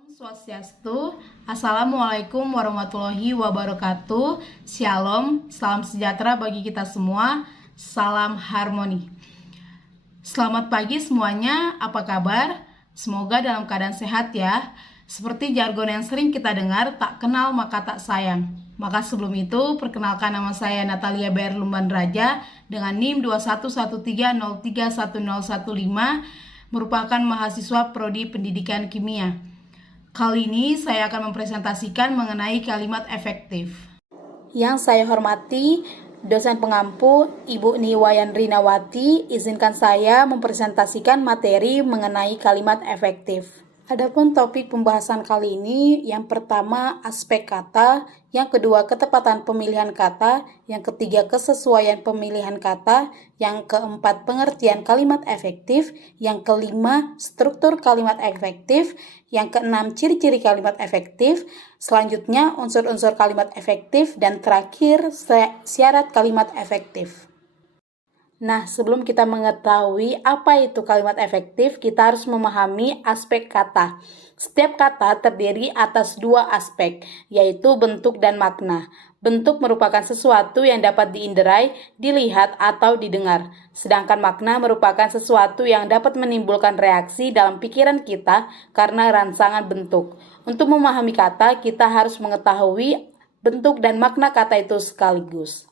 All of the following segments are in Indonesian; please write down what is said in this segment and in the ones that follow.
Om Swastiastu, Assalamualaikum warahmatullahi wabarakatuh. Shalom, salam sejahtera bagi kita semua. Salam harmoni. Selamat pagi semuanya, apa kabar? Semoga dalam keadaan sehat ya. Seperti jargon yang sering kita dengar, tak kenal maka tak sayang. Maka sebelum itu, perkenalkan nama saya Natalia BR Lumban Raja dengan NIM 2113031015, merupakan mahasiswa Prodi Pendidikan Kimia. Kali ini saya akan mempresentasikan mengenai kalimat efektif. Yang saya hormati, dosen pengampu Ibu Niwayan Rinawati, izinkan saya mempresentasikan materi mengenai kalimat efektif. Adapun topik pembahasan kali ini, yang pertama aspek kata, yang kedua ketepatan pemilihan kata, yang ketiga kesesuaian pemilihan kata, yang keempat pengertian kalimat efektif, yang kelima struktur kalimat efektif, yang keenam ciri-ciri kalimat efektif, selanjutnya unsur-unsur kalimat efektif, dan terakhir syarat kalimat efektif. Nah, sebelum kita mengetahui apa itu kalimat efektif, kita harus memahami aspek kata. Setiap kata terdiri atas dua aspek, yaitu bentuk dan makna. Bentuk merupakan sesuatu yang dapat diinderai, dilihat, atau didengar. Sedangkan makna merupakan sesuatu yang dapat menimbulkan reaksi dalam pikiran kita karena rangsangan bentuk. Untuk memahami kata, kita harus mengetahui bentuk dan makna kata itu sekaligus.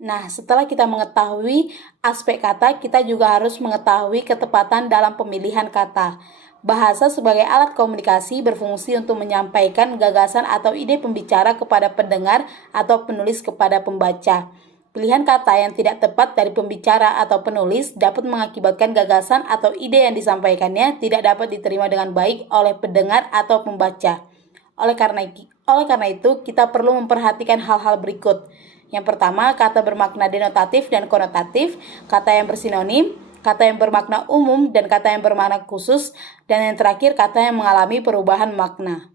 Nah, setelah kita mengetahui aspek kata, kita juga harus mengetahui ketepatan dalam pemilihan kata. Bahasa sebagai alat komunikasi berfungsi untuk menyampaikan gagasan atau ide pembicara kepada pendengar atau penulis kepada pembaca. Pilihan kata yang tidak tepat dari pembicara atau penulis dapat mengakibatkan gagasan atau ide yang disampaikannya tidak dapat diterima dengan baik oleh pendengar atau pembaca. Oleh karena itu, kita perlu memperhatikan hal-hal berikut. Yang pertama, kata bermakna denotatif dan konotatif, kata yang bersinonim, kata yang bermakna umum, dan kata yang bermakna khusus, dan yang terakhir, kata yang mengalami perubahan makna.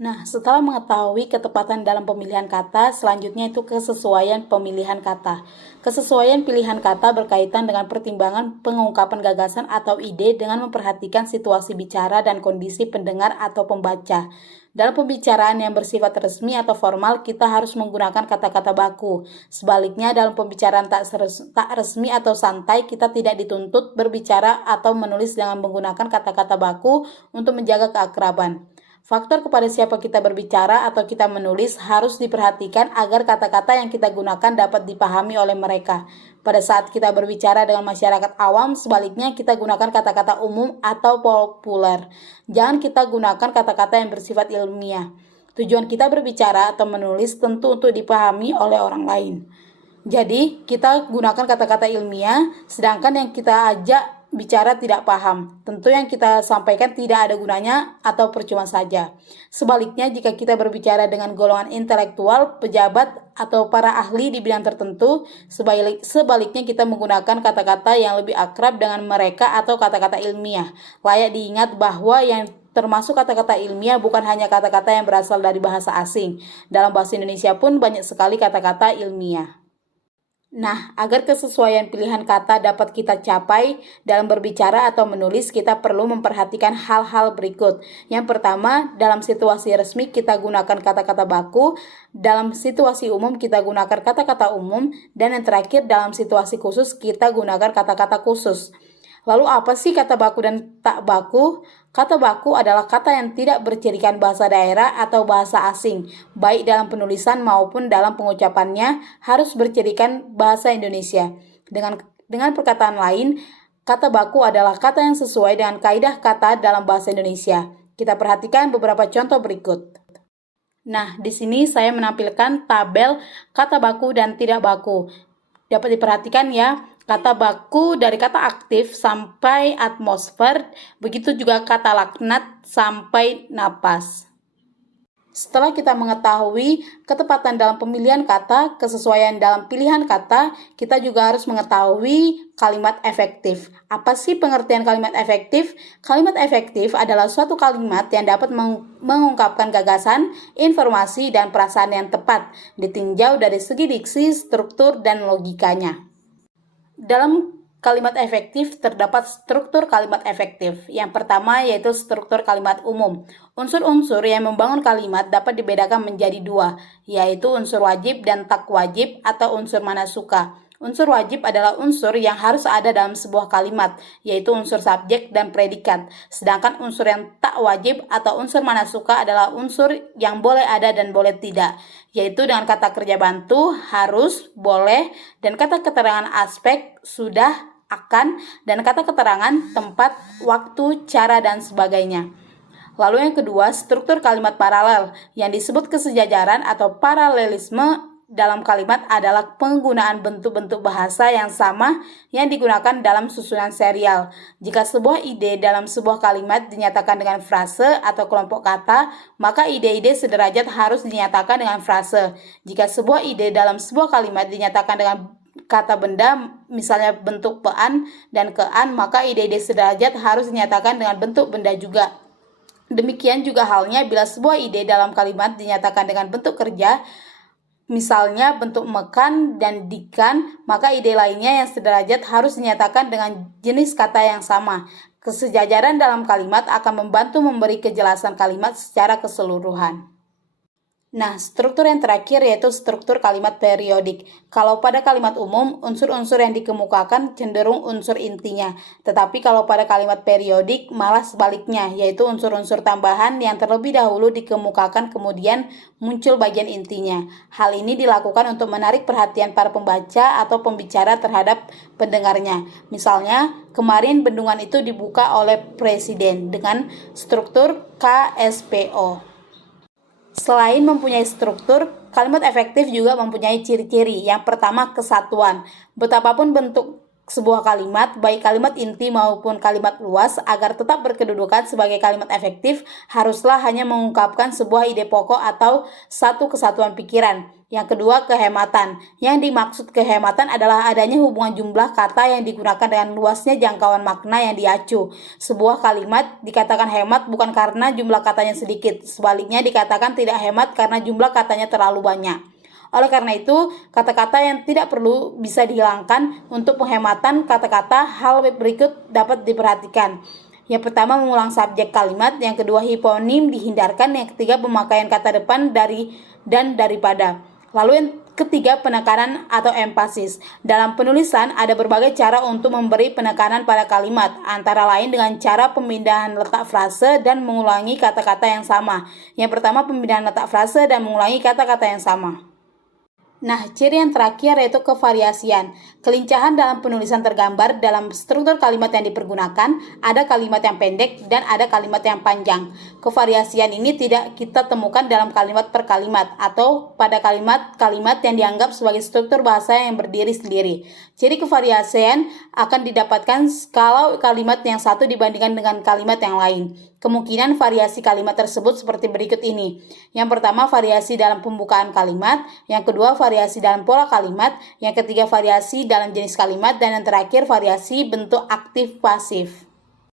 Nah, setelah mengetahui ketepatan dalam pemilihan kata, selanjutnya itu kesesuaian pemilihan kata. Kesesuaian pilihan kata berkaitan dengan pertimbangan pengungkapan gagasan atau ide dengan memperhatikan situasi bicara dan kondisi pendengar atau pembaca. Dalam pembicaraan yang bersifat resmi atau formal, kita harus menggunakan kata-kata baku. Sebaliknya, dalam pembicaraan tak resmi atau santai, kita tidak dituntut berbicara atau menulis dengan menggunakan kata-kata baku untuk menjaga keakraban. Faktor kepada siapa kita berbicara atau kita menulis harus diperhatikan agar kata-kata yang kita gunakan dapat dipahami oleh mereka. Pada saat kita berbicara dengan masyarakat awam, sebaliknya kita gunakan kata-kata umum atau populer. Jangan kita gunakan kata-kata yang bersifat ilmiah. Tujuan kita berbicara atau menulis tentu untuk dipahami oleh orang lain. Jadi, kita gunakan kata-kata ilmiah, sedangkan yang kita ajak bicara tidak paham. Tentu yang kita sampaikan tidak ada gunanya atau percuma saja. Sebaliknya, jika kita berbicara dengan golongan intelektual, pejabat, atau para ahli di bidang tertentu, sebaliknya kita menggunakan kata-kata yang lebih akrab dengan mereka atau kata-kata ilmiah. Layak diingat bahwa yang termasuk kata-kata ilmiah bukan hanya kata-kata yang berasal dari bahasa asing. Dalam bahasa Indonesia pun banyak sekali kata-kata ilmiah. Nah, agar kesesuaian pilihan kata dapat kita capai dalam berbicara atau menulis, kita perlu memperhatikan hal-hal berikut. Yang pertama, dalam situasi resmi kita gunakan kata-kata baku, dalam situasi umum kita gunakan kata-kata umum, dan yang terakhir dalam situasi khusus kita gunakan kata-kata khusus. Lalu apa sih kata baku dan tak baku? Kata baku adalah kata yang tidak bercirikan bahasa daerah atau bahasa asing, baik dalam penulisan maupun dalam pengucapannya harus bercirikan bahasa Indonesia. Dengan perkataan lain, kata baku adalah kata yang sesuai dengan kaidah kata dalam bahasa Indonesia. Kita perhatikan beberapa contoh berikut. Nah, di sini saya menampilkan tabel kata baku dan tidak baku. Dapat diperhatikan ya, kata baku dari kata aktif sampai atmosfer, begitu juga kata laknat sampai napas. Setelah kita mengetahui ketepatan dalam pemilihan kata, kesesuaian dalam pilihan kata, kita juga harus mengetahui kalimat efektif. Apa sih pengertian kalimat efektif? Kalimat efektif adalah suatu kalimat yang dapat mengungkapkan gagasan, informasi, dan perasaan yang tepat, ditinjau dari segi diksi, struktur, dan logikanya. Dalam kalimat efektif terdapat struktur kalimat efektif. Yang pertama yaitu struktur kalimat umum. Unsur-unsur yang membangun kalimat dapat dibedakan menjadi dua, yaitu unsur wajib dan tak wajib atau unsur manasuka. Unsur wajib adalah unsur yang harus ada dalam sebuah kalimat, yaitu unsur subjek dan predikat. Sedangkan unsur yang tak wajib atau unsur manasuka adalah unsur yang boleh ada dan boleh tidak, yaitu dengan kata kerja bantu, harus, boleh, dan kata keterangan aspek, sudah, akan, dan kata keterangan tempat, waktu, cara, dan sebagainya. Lalu yang kedua, struktur kalimat paralel, yang disebut kesejajaran atau paralelisme dalam kalimat adalah penggunaan bentuk-bentuk bahasa yang sama yang digunakan dalam susunan serial. Jika sebuah ide dalam sebuah kalimat dinyatakan dengan frase atau kelompok kata, maka ide-ide sederajat harus dinyatakan dengan frase. Jika sebuah ide dalam sebuah kalimat dinyatakan dengan kata benda, misalnya bentuk pean dan kean, maka ide-ide sederajat harus dinyatakan dengan bentuk benda juga. Demikian juga halnya bila sebuah ide dalam kalimat dinyatakan dengan bentuk kerja, misalnya bentuk mekan dan dikan, maka ide lainnya yang sederajat harus dinyatakan dengan jenis kata yang sama. Kesejajaran dalam kalimat akan membantu memberi kejelasan kalimat secara keseluruhan. Nah, struktur yang terakhir yaitu struktur kalimat periodik. Kalau pada kalimat umum, unsur-unsur yang dikemukakan cenderung unsur intinya. Tetapi kalau pada kalimat periodik, malah sebaliknya, yaitu unsur-unsur tambahan yang terlebih dahulu dikemukakan kemudian muncul bagian intinya. Hal ini dilakukan untuk menarik perhatian para pembaca atau pembicara terhadap pendengarnya. Misalnya, kemarin bendungan itu dibuka oleh Presiden dengan struktur KSPO. Selain mempunyai struktur, kalimat efektif juga mempunyai ciri-ciri. Yang pertama, kesatuan. Betapapun bentuk sebuah kalimat, baik kalimat inti maupun kalimat luas, agar tetap berkedudukan sebagai kalimat efektif, haruslah hanya mengungkapkan sebuah ide pokok atau satu kesatuan pikiran. Yang kedua, kehematan. Yang dimaksud kehematan adalah adanya hubungan jumlah kata yang digunakan dengan luasnya jangkauan makna yang diacu. Sebuah kalimat dikatakan hemat bukan karena jumlah katanya sedikit, sebaliknya dikatakan tidak hemat karena jumlah katanya terlalu banyak. Oleh karena itu, kata-kata yang tidak perlu bisa dihilangkan. Untuk penghematan kata-kata, hal berikut dapat diperhatikan. Yang pertama, mengulang subjek kalimat. Yang kedua, hiponim dihindarkan. Yang ketiga, pemakaian kata depan dari dan daripada. Lalu yang ketiga, penekanan atau empasis. Dalam penulisan ada berbagai cara untuk memberi penekanan pada kalimat, antara lain dengan cara pemindahan letak frase dan mengulangi kata-kata yang sama. Yang pertama, pemindahan letak frase dan mengulangi kata-kata yang sama. Nah, ciri yang terakhir yaitu kevariasian. Kelincahan dalam penulisan tergambar dalam struktur kalimat yang dipergunakan. Ada kalimat yang pendek dan ada kalimat yang panjang. Kevariasian ini tidak kita temukan dalam kalimat per kalimat atau pada kalimat-kalimat yang dianggap sebagai struktur bahasa yang berdiri sendiri. Ciri kevariasian akan didapatkan kalau kalimat yang satu dibandingkan dengan kalimat yang lain. Kemungkinan variasi kalimat tersebut seperti berikut ini. Yang pertama, variasi dalam pembukaan kalimat. Yang kedua, variasi dalam pola kalimat. Yang ketiga, variasi dalam jenis kalimat. Dan yang terakhir, variasi bentuk aktif pasif.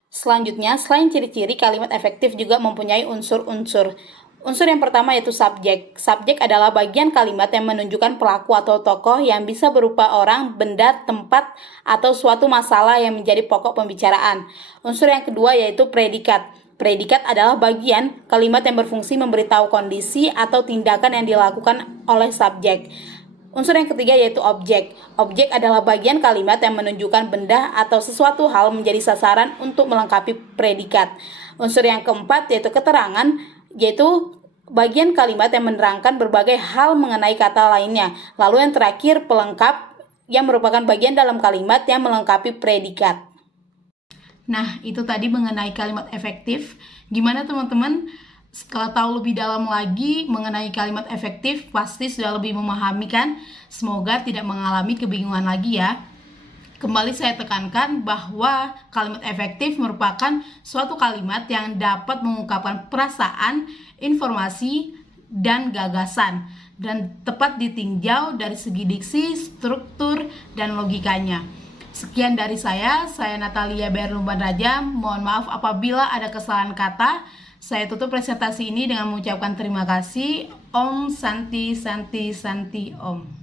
Selanjutnya, selain ciri-ciri, kalimat efektif juga mempunyai unsur-unsur. Unsur yang pertama yaitu subjek. Subjek adalah bagian kalimat yang menunjukkan pelaku atau tokoh yang bisa berupa orang, benda, tempat, atau suatu masalah yang menjadi pokok pembicaraan. Unsur yang kedua yaitu predikat. Predikat adalah bagian kalimat yang berfungsi memberitahu kondisi atau tindakan yang dilakukan oleh subjek. Unsur yang ketiga yaitu objek. Objek adalah bagian kalimat yang menunjukkan benda atau sesuatu hal menjadi sasaran untuk melengkapi predikat. Unsur yang keempat yaitu keterangan, yaitu bagian kalimat yang menerangkan berbagai hal mengenai kata lainnya. Lalu yang terakhir pelengkap, yang merupakan bagian dalam kalimat yang melengkapi predikat. Nah, itu tadi mengenai kalimat efektif. Gimana teman-teman? Setelah tahu lebih dalam lagi mengenai kalimat efektif, pasti sudah lebih memahami kan? Semoga tidak mengalami kebingungan lagi ya. Kembali saya tekankan bahwa kalimat efektif merupakan suatu kalimat yang dapat mengungkapkan perasaan, informasi, dan gagasan, dan tepat ditinjau dari segi diksi, struktur, dan logikanya. Sekian dari saya Natalia Berlumban Raja. Mohon maaf apabila ada kesalahan kata. Saya tutup presentasi ini dengan mengucapkan terima kasih. Om Santi Santi Santi Om.